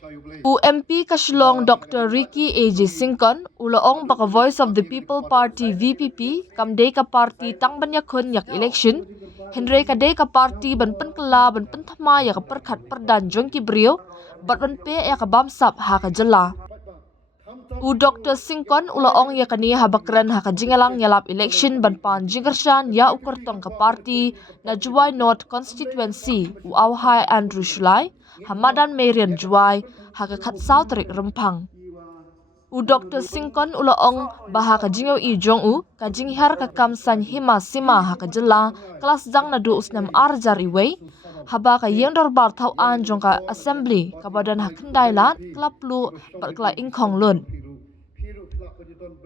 UMP ka Shillong Dr. Ricky A.J. Singkon, ulaong baka Voice of the People Party VPP, kamday ka party tang banyakun yak election, Henry kadai ka party ban penkela ban penthama yak perkat perdan jong ki brio, bat ban pe yak bamsap ha ka jela. U Dr. Singkon ulaong yak ni habakran ha ka jingalang yalap election ban pan jingershan ya ukertong ka party na Juwai North Constituency u Auhai Andrew Shulai, Hamadan Marian Juwai, haka kat sautrik rempang. U Dr. Singkon ulaong baha ka jingaw I jong u, ka jinghar ka kamsan hima sima haka jela, kelas jang na 26 arjar iway, haba ka yang dorbar tau an jong ka assembly, ka badan hakendai lat, kelap lu, bat kela ingkong lun.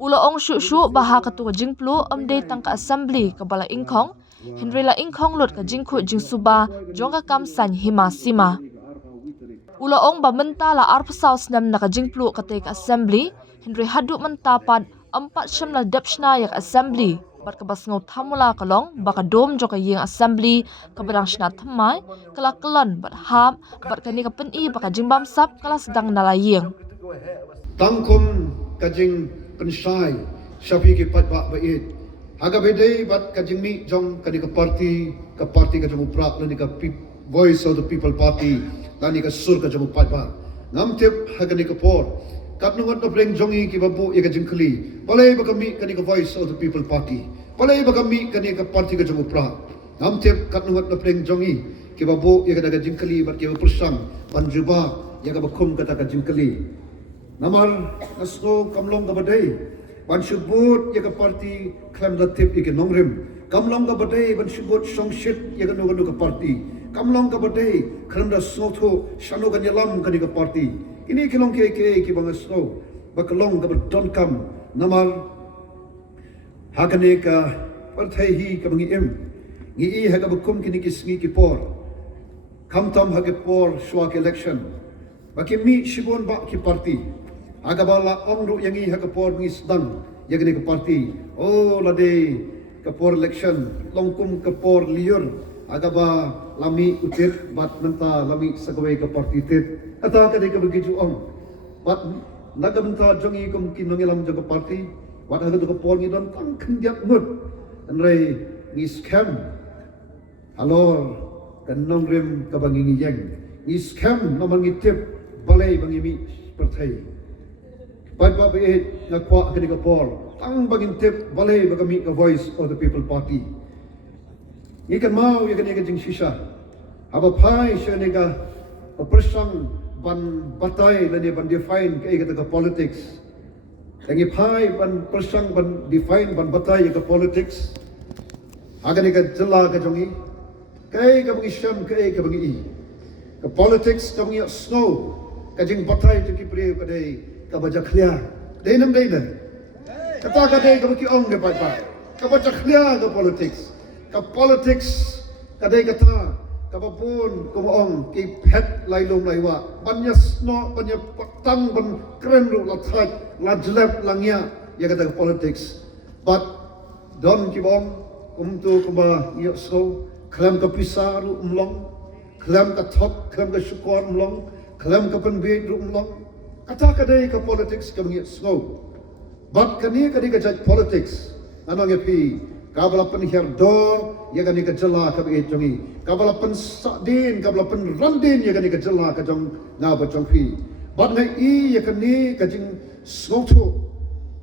Ulaong syuk-syuk baha ka tuwa jingplu, amday tang ka assembly, ka bala ingkong, Henry la ingkong lut ka jingkut jing suba, jong ka kamsan hima sima. Ulaong ba menta la arpasaw snam na kajingplu katay ka assembly, Henry haduk mentapan 4 depsna yak assembly, bat kabas ngaw tamula kalong, baka dom jo ka ying assembly, kabadang sna tamay, kalakalon bat ham, bat kani ka peni baka jingbamsap kala sedang nalaying. Tangkum kajing pensai, syafi ki patba bait. Haga bedai bat kajing mi jong kani ka party ka jong Prah lani ka Voice of the People Party. Tani ka sur ka jamu patba ngam tip hagani ka por kat nungat na breng jongi ki babu ya ka jingkli palay ba kami kani ka Voice of the People Party palay ba kami kani ka party ka jamu Prah ngam tip kat nungat na breng jongi ki babu ya ka daga jingkli bat ki pursang panjuba ya ka bakum kata ka jingkli namar nasno kamlong ka badai ban shubut ya ka party klam da tip ya ka nongrim kamlong ka badai ban shubut songshit ya ka nunganu ka party kamlong ka badai kerana soto shano kan yalam kani ka party ini kilong ke ki bangasno bakalong ka badon kam namar hakane ka partai hi ka bangi ngi ha ka bakum kini kisngi ki por kamtam ha ke por shwa ke election bakimi shibon ba ki party aga bala ongru yangi ha ka por ngi sedang yagani ka party oh lade ka por election longkum ka por liur aga ba lami utir bat menta lami sagawai ka party tit ata ka de ka begitu ong bat naga menta jongi kum kinongilam jaga party bat aga to ka por ngi don tang khendiak ngut anrei ngi scam alor kan nongrim ka bangi ngi yang ngi scam no mangi tip balai bangi mi partai bat ba be na kwa ka de ka por tang bangin tip balai bagami ka Voice of the People Party ikan mau ikan jing shisha aba pai shenega persang ban batai lani ban define ke ka politics tangi pai ban persang ban define ban batai ka politics agani ka jela ka jongi kai ka bangi sham kai ka bangi ka politics ka bangi snow ka jing batai tu ki pre ka dei ka baja khlia deinam deina kata ka dei ka bangi ong ke pai ka baja khlia ka politics ka politics kadai kata kabapun kumaong ki pet lailong laiwa banya sno banya patang ban kren ru la thai la jlep langya ya kata politics but don ki bom kumtu kuma yo so klam ka pisaru umlong klam ka thok klam ka shukor umlong klam ka penbe ru umlong kata kadai ka politics kam yo so but kani kadai ka politics anong epi kabalapan herdor ya gani ka jela ka be jongi kabalapan sadin kabalapan randin ya gani ka jela ka jong na ba jong phi bat ngai I ya kani ka jing snotho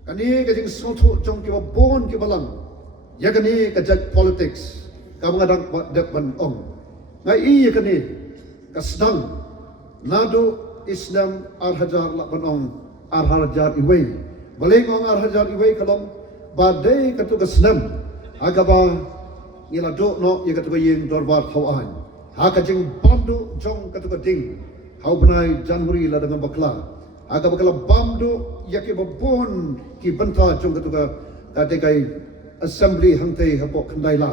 kani ka jing snotho jong ki bon ki balang ya gani ka judge politics ka ngadang dak ban ong ngai I ya kani ka sedang nado Islam arhajar la ban ong arhajar iway baleng ong arhajar iway kalong badai ka tu ka senam agaba ila do no ya katu yin dorbar thawan ha ka jing bandu jong katu ka ding hau benai Januari la dengan bakla agaba kala bandu ya ke babon ki banta jong katu ka dekai assembly hangte ha bok kandai la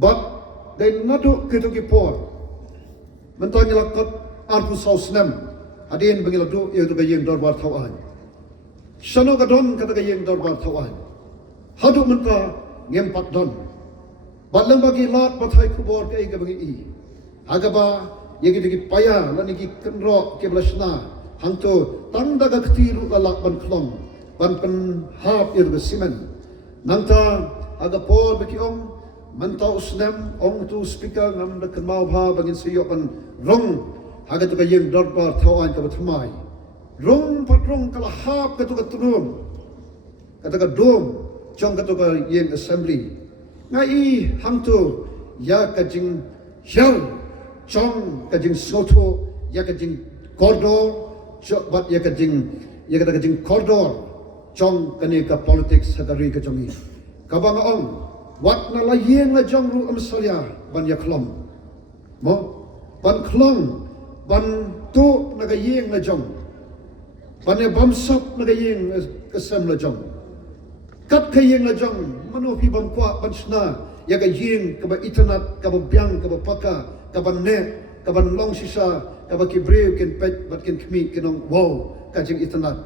but they nadu kitu ki por mentanya lakat arpu sausnam adin bangila do ya katu ka yin dorbar thawan shano ka don katu ka yin dorbar thawan hadu menta ngempat don balang bagi lat bathai kubor ke ga bagi I agaba Yagi digi paya lani ki kenro ke belasna hangto tang daga ketiru lalak ban klong ban pen hap ir besimen nangta aga por beki ong mantau usnem ong tu speaker ngam da kenmau bha bangin siyok ban rong aga tu ka yeng dorbar thawan ka bathmai rong patrong kala hap ka tu ka turum kata ka dom chong ka tu ka yeng assembly ngai hangto ya ka jing hyal chong ka jing soto ya ka jing corridor bat ya ka jing corridor chong kane ka politics hadari ka jongi kabang ong wat na la yeng la jong ru amsalya ban ya klom mo ban klom ban tu na ga yeng la jong ban ya bamsap na ga yeng ka sam la jong kat ka yeng la jong manu pi bam kwa ban sna ya ga yeng ka ba internet ka ba byang ka ba paka ka ba net ka ba long sisa ka ba kibreu ken pet bat ken kmi kenong wow ka jing internet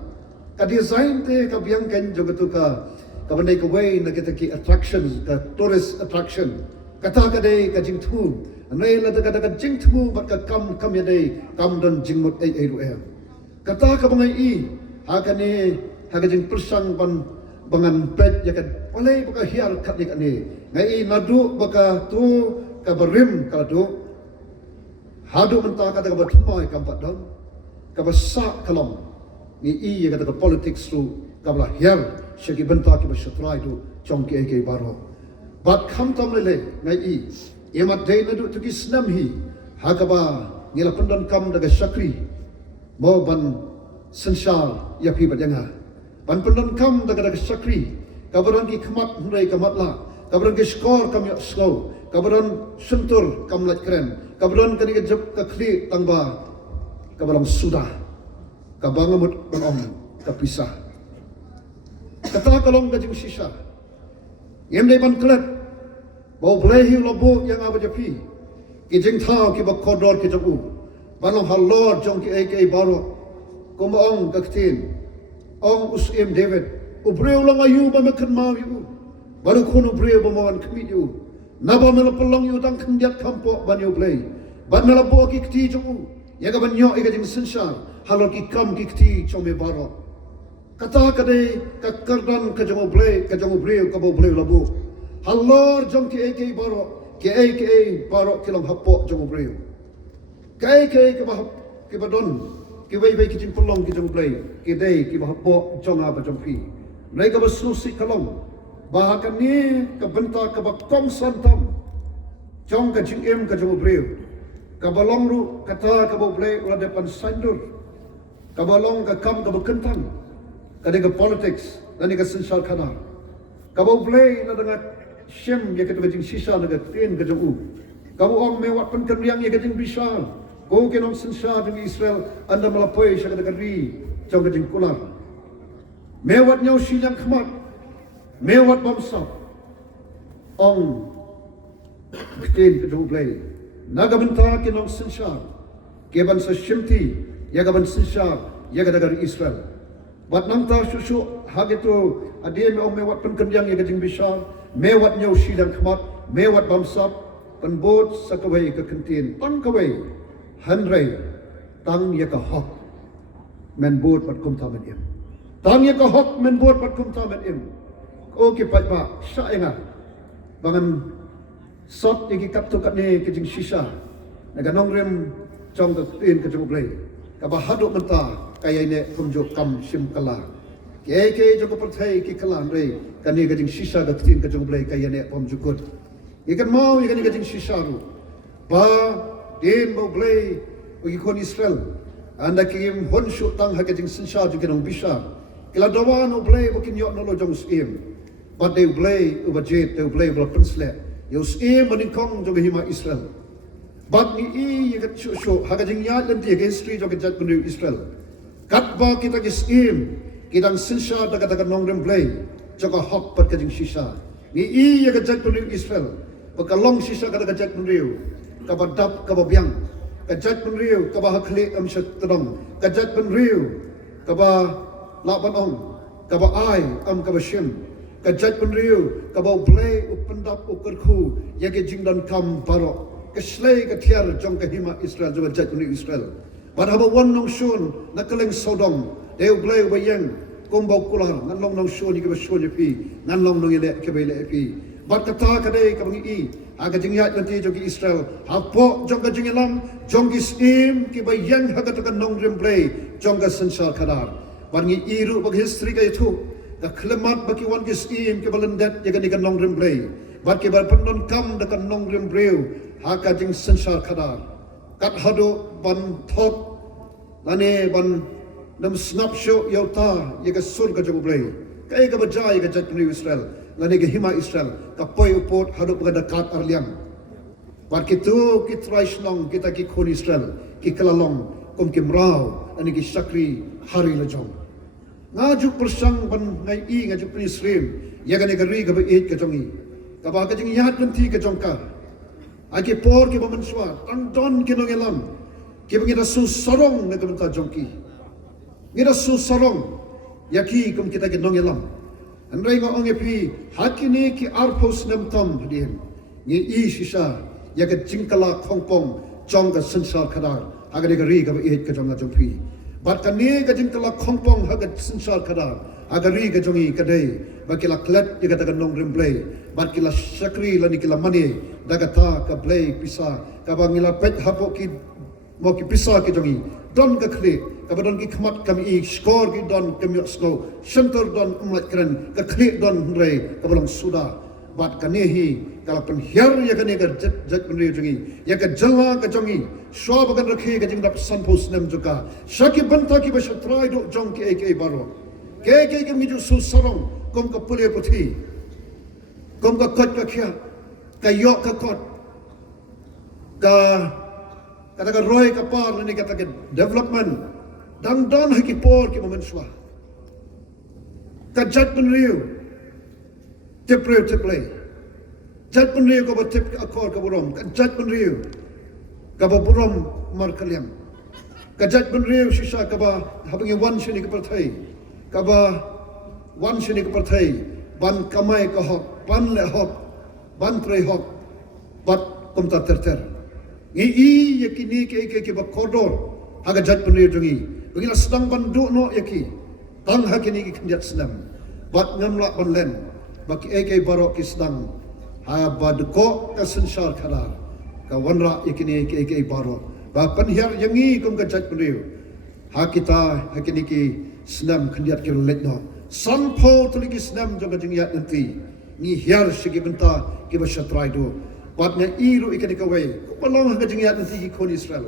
ka design te ka byang ken jogatu ka kabandai ka way na kita ki attractions ka tourist attraction kata ka dei ka jing thu anai la ka ka jing thu bat ka kam ya dei kam don jing mot ai ru e kata ka bangai i ha ka ni ha ka jing persang ban bangan pet ya ka oleh baka hial khat ni ka ni ngai nadu baka tu ka berim ka du hadu menta ka ka bathmai kam pat don ka basa kalom ni i ya ka politics ru ka bla hial shaki benta ki bashatrai tu chong ke baro bat kham tam le ngai i emat dei na du tu ki snam hi hakaba ngila pandon kam daga shakri mo ban sanshal ya pi badanga ban pandon kam daga shakri kabaran ki khamat hunai kamat la kabaran ki skor kam ya slow kabaran suntur kam lat kren kabaran kani ke jap ka khli tangba kabalang sudah kabangamut bangom kapisah kata kalong gajing sisa yem dei ban klet bau blehi lobo yang aba japi ki jing thao ki ba kodor ki jabu banong halor jong ki ai baro kuma ong kaktin ong usim david ubreu long ayu ba me kan ma yu baru khun ubreu ba man kmi yu naba me pelong yu dang khndiat kampo ban yu blei ban me labo ki kti jabu yaga ban yo i gajing sinsa halor ki kam ki kti chome baro kata kadai ka kardan ka jango blei ka bo blei labu halor jong ki ai baro baro kilong hapo jango blei kai ka ba ki ba don ki wei ki jing pelong ki jango blei ki dei ki ba hapo jong apa jong pi nei ka ba susi kalong bahakan ni ka benta ka ba kom santam jong ka jing em ka jango blei ka balong ru kata ka bo blei ula depan sandur ka balong ka kam ka ba kentang kadang politics dan ka sensal kana kabo play na dengan shem ya ka jing sisa na ka tin ka jung kabo ong mewat pen kriang ya ka jing bisal ko ke nong sensal dengan Israel anda melapoi sa ka ri jong ka jing kular mewat nyau silang khmat mewat bamsa ong tin ka jung play naga benta ke nong sensal ke ban sa shimti ya ka ban sensal ya ka dari Israel bat nangta susu hagitu adie me ong mewat penkenjang ya gajing bisar mewat nyau sidang khmat mewat bamsap penbot sakawai ke kentin tang kawai hanrei tang ya ka hok men bot pat kum tamen im tang ya ka hok men bot pat kum tamen im o ki pat ba sa enga bangan sot iki kap tu kat ne gajing sisa naga nongrem chong ka tin ka jong play ka ba haduk menta kaya ini kumjo kam sim kala ke joko perthai ki kala rei kani gajing sisa ga tin ka jong blai kaya ne pom jukut ikan mau ikan gajing sisa ru ba din mo blai ugi kon Israel anda kim hon shu tang ha gajing sisa ju kenong bisa kila dawa no blai bukin yo no lo jong skim but they blai ubajet they blai bla pensle yo skim maning kong jo hima Israel but ni i gat shu ha gajing ya len ti against street jo gajat kun Israel katba kita kiskim kitang sisa daga nongrem play jaka hok pat kajing sisa ni i ya gajat kun Israel pakalong sisa kada gajat kun riu kabadap kababyang gajat kun riu kabah khli am shat tadong gajat kun riu kaba laban ong kaba ai am kabashim gajat kun riu kaba play upendap ukerku ya gajing dan kam paro keslay ke tiar jong ke hima Israel jong jat ni Israel ban haba wan nong shun na keleng Sodom deu blay bayang kumbau kular ngan long nong shun ke shun pi ngan long nong ile ke bele pi bat kata kadai ka bangi aga jingyat nanti jong Israel hapo jong ka jingelam jong isim ke bayang haga takan nong remblay jong ka sensal kadar bangi iru bag history ka itu ka klemat baki wan isim ke balendat jaga ni kan nong remblay bat ke bar pendon kam dekan nong rembreu haka jing sensal kadar kat hado ban thot lane ban nam snap show yauta yaga sur ka jong blay kai ka bajai ka jat ni Israel lane ke hima Israel ka poi upot hado ka dekat arliam bat kitu ki try Shillong kita ki khon Israel ki kalalong kom ki mrau ani ki sakri hari la jong ngaju persang ban ngai i ngaju prisrim yaga ne ka ri ka ba it ka jongi ka ba ka jing yat nanti ka jongka ake por ke bamanswa tang don ke nongelam ke bangita su sorong na kamanta jongki ngira su sorong yaki kum kita ke nongelam andrai nga onge pi hakini ki arpos nam tam hadien ngi i shisha yaka jingkala khongpong jongka sensal kadar agade ka ri ka it ka jonga jongpi bat kani ka jingkala khongpong haga sensal kadar agari ka jongi kadai bakila klet jaga daga nong remblay bat kila sakri lani kila mani daga ta ka blay pisa ka bangila pet hapo ki mo ki pisa ki jongi don ka kli ka badon ki khmat kami i skor ki don kami snow center don umlat kren ka kli don rei ka balong suda bat kanehi kala penhiar ya kane ka jet penri jongi ya ka jalla ka jongi swa bagan rakhe ka jingdap sanpos nem joka shaki banta ki basha try do jong ki ek baro ke miju su sarong kom ka pule puthi kom ka kot ka khia ka yok ka kot ka kata ka roy ka par ni kata ka development dang don haki por ki moment swa ka jat pen riu tiple jat pen riu ko ba tip akor ka burom ka jat pen riu ka ba burom mar kaliam ka jat pen riu shisha ka ba habangi wan shini ka parthai kaba wan shini ka parthai ban kamai ka hok ban le hok ban tre hok bat kumta ter ngi i yakini ke ba kodor haga jat penir jungi bagila sedang ban du no yaki tang hakini ki khndiat senam bat ngamla ban len baki ek barok ki sedang ha badko ka sensar khadar ka wanra yakini ke barok ba panhiar yangi kum ka jat penir ha kita hakini ki senam kendiat kira letno sanpo tuligi senam jaga jingyat nanti ni hiar sigi benta kiba shatrai do patnya iru ikani kawai kupalong haga jingyat nanti ki kon Israel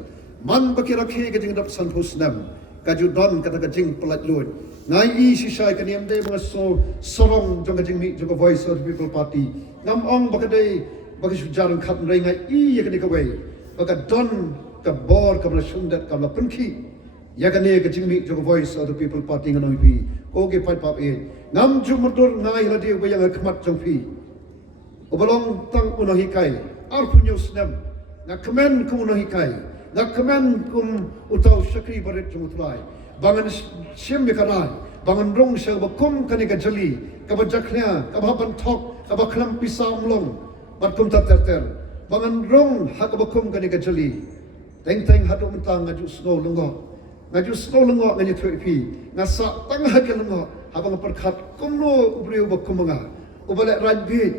man bakira khe ga jingdap sanpo senam kaju don kata ka jing pelat lud ngai i sisai kani amde mga so sorong jaga jingmi jaga voice of the people party ngam ong bakadai bagi sujarang khat ngai ngai i ikani kawai baka don ka bor ka sundat ka punki yakane ka jingmi jogo voice of the people party nganoi pi oge pai pap e ngam ju motor ngai la dia bayang khmat jongpi obalong tang unahi kai ar punyo snam na kemen kum unahi kai na kemen kum utau sakri baret jumutrai bangan sim bekarai bangan rong sel bakum kani ka jali ka bajaknya ka baban thok ka baklam pisam long bat kum tat ter bangan rong ha ka bakum kani ka jali teng hadu mentang ngaju snow lungo ngaju snow lengo ngani thoi ngasa tang hakal lengo habang perkhat kumno ubriu bakumanga ubale rajbi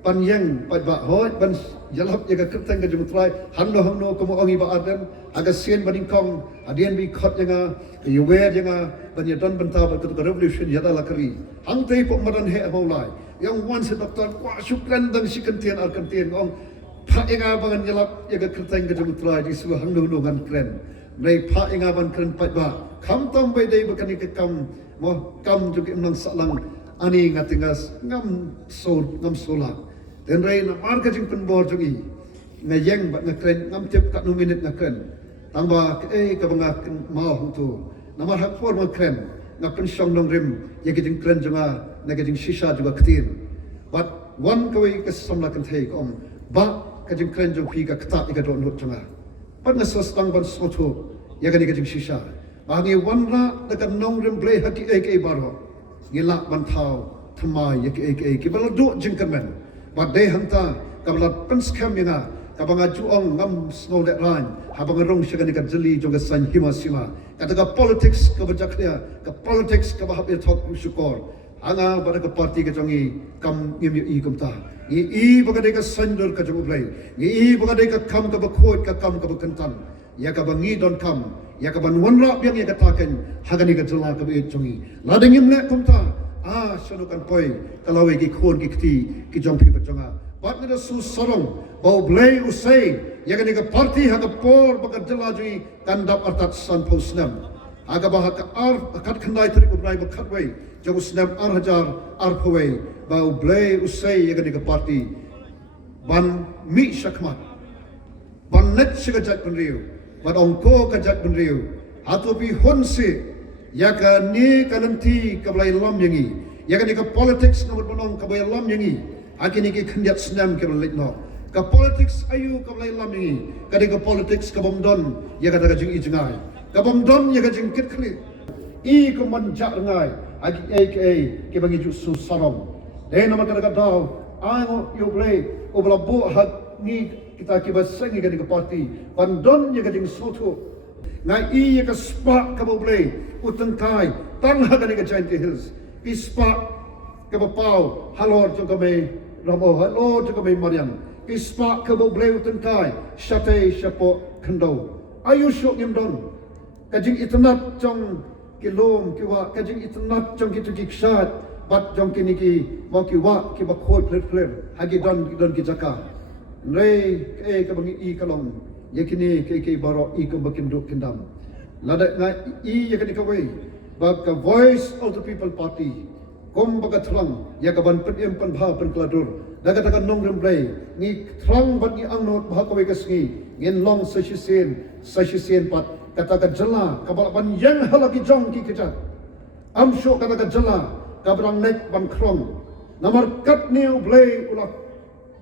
panyang padba hoi ban jalap jaga kertang gaju mutrai hanno kumo ongi ba adan aga sien bading kong adian bi khot janga yuwe janga banya don benta ba kutu revolution yada lakari hang tei pok madan he abolai yang wan se doktor kwa syukran dang sikantian alkantian ong pha enga bangan jalap jaga kertang gaju mutrai di su hanno ngan kren nei pha inga ban kren patba kham tom bai dei bakani ke kam mo kam ju ke nang salang ani ngatingas ngam sola den rei na mar ka jing pen bor jungi na yang ba na kren ngam tip ka no minute na kren tangba ka banga ma hu tu na mar hak for ma kren na pen song dong rim ye ke jing kren junga na ke jing shisha juga ktin but one ka wi ka samla kan thei kom ba ka jing kren jung phi ka kta ka don lut junga pat na sastang ban soto yakani ka jing shisha bangi wanra dekat nong rim blay haki ek baro ngila ban thau thamai yak ek ki bala do jing kamen ba de hanta kabla pens kham yanga kabang ajuong ngam snow that ran habang rong siya ka jeli jong ka san hima sima kataga politics ka bajaklia ka politics ka bahap talk syukur anga pada ka parti ka jongi kam yim i kumta i baga ka sandur ka jong ublay i baga ka kam ka bakot ka kam ka bakantan ya ka bangi don kam ya ka ban wanra biang ya ka taken hagani ka jela ka be jongi ladengim ne kumta sanukan poi kalau ki khon ki kti ki jong pi bajonga bat ni su sorong bau blay usai ya ka ni ka parti ha ka por baga jela jui kandap artat san posnam aga bah ka akat khandai tri ubnai bakhat wei jong snam hajar pawei bau blay usai ya ka ni ka parti ban mi shakmat ban net sigajat penriu ban ongko kajat penriu atopi honse ya ka ni kananti kablai lam yangi ya ka ni ka politics na bonong kablai lam yangi akini ki khandiat snam ke litno ka politics ayu kablai lam yangi ka ni ka politics ka bomdon ya ka daga jing ijngai ka bomdon ya ka jing kit khli I ko man ja ngai agi aka ke bangi ju su sarom de nama ka daga daw ango you play obla bo hak ni kita ki basengi ka ni ka party bandon ya ka jing soto ngai I ka spa ka bo play utang kai tang ha ka ni ka giant hills I spa ka bo pau halor jo ka me ramo halor jo ka me mariam I spa ka bo play utang kai shate shapo khando ayu shok nim don kajing itanat jong kilom kiwa kajing itanat jong kitu kikshat bat jong kini ki mo kiwa ki ba khoi plet hagi don ki jaka rei ka bangi I kalong yakini ke baro I ka bakin duk kindam lada na I yakini ka wei ba ka voice of the people party kom baga thrang ya ka ban pen pan bha pen kladur daga daga nong rem play ni thrang bat ni angnot bha ka wei ka sngi ngin long sashisien pat kata ka jala kabalaban yang halaki jong ki kita amsho kata ka jala kabrang nek ban krong namar kat new play ulak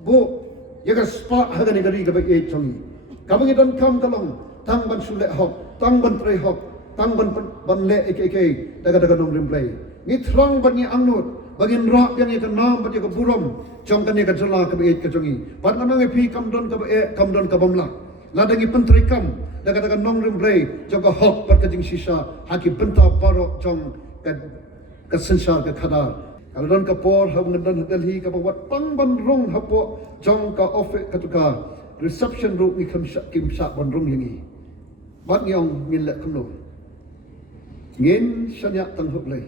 bo ya ka spa hagani gari ka bai chongi kabangi don kam kalong tang ban sule hok tang ban tre hok tang ban le ek daga daga nong rem play ni thrang ban ni angnot bagin ra yang ka nam ban ka burom jong kan ka jala ka bai ka chongi ban namang pi kam don ka bamla ladangi pentri kam daga daga nong rim blay jong ka hok pat ka jing shisha haki benta paro jong ka sensa ka khadar kalau don ka por ha ngan delhi ka wat pang ban rong hapo jong ka ofe ka tuka reception room ni kim sha ban rong lingi bat nyong ngin la kamno ngin shanya tang hop lay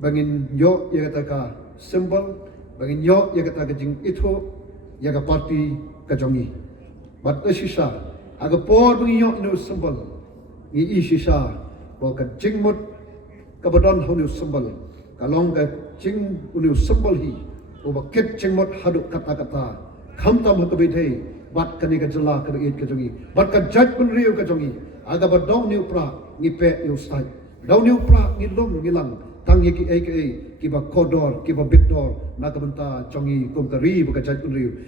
bangin yo ya kata ka symbol bangin yo ya kata ka jing itho ya ka party ka jongi bat shisha aga por bang yo no symbol I shisha bo ka jingmut ka badon ho no symbol kalong ka jing no symbol hi o ba ket jingmut hadu kata kham tam ka bidhei bat ka ni ka jala ka it ka jongi bat ka jaj pun riu ka jongi aga ba dong new pra ni pe you start dong new pra ni lom ni lang tang ye ki aka ki ba kodor ki ba bidor na ka banta jongi kom ka ri ba ka jaj pun riu